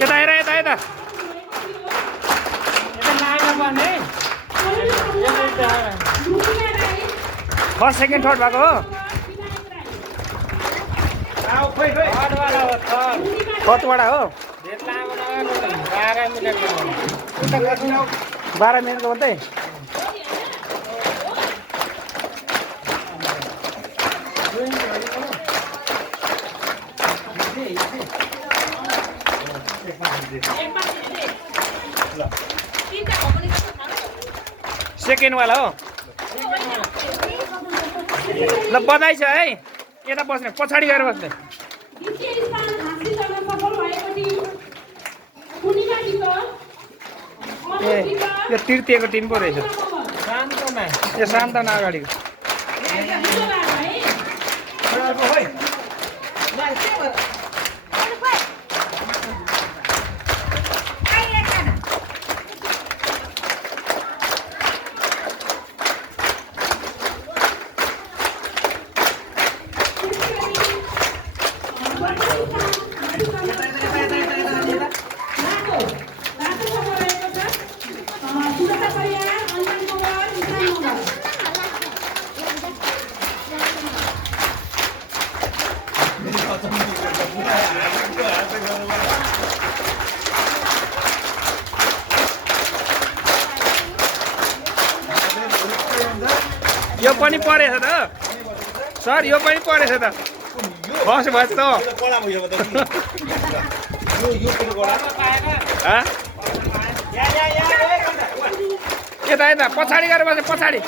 यता हेर यता यता फर्स्ट सेकेन्ड थर्ड भएको हो कतिवटा हो 12 मिनटको मात्रै सेकेन्डवाला हो ल बधाई छ है यता बस्ने पछाडि गएर बस्ने ए यो तृतीयको टिम पो रहेछ यो सान्तना अगाडिको यो पनि परेछ त सर यो पनि परेछ त फर्स्ट भएछ त यता यता पछाडि गएर बस्ने पछाडि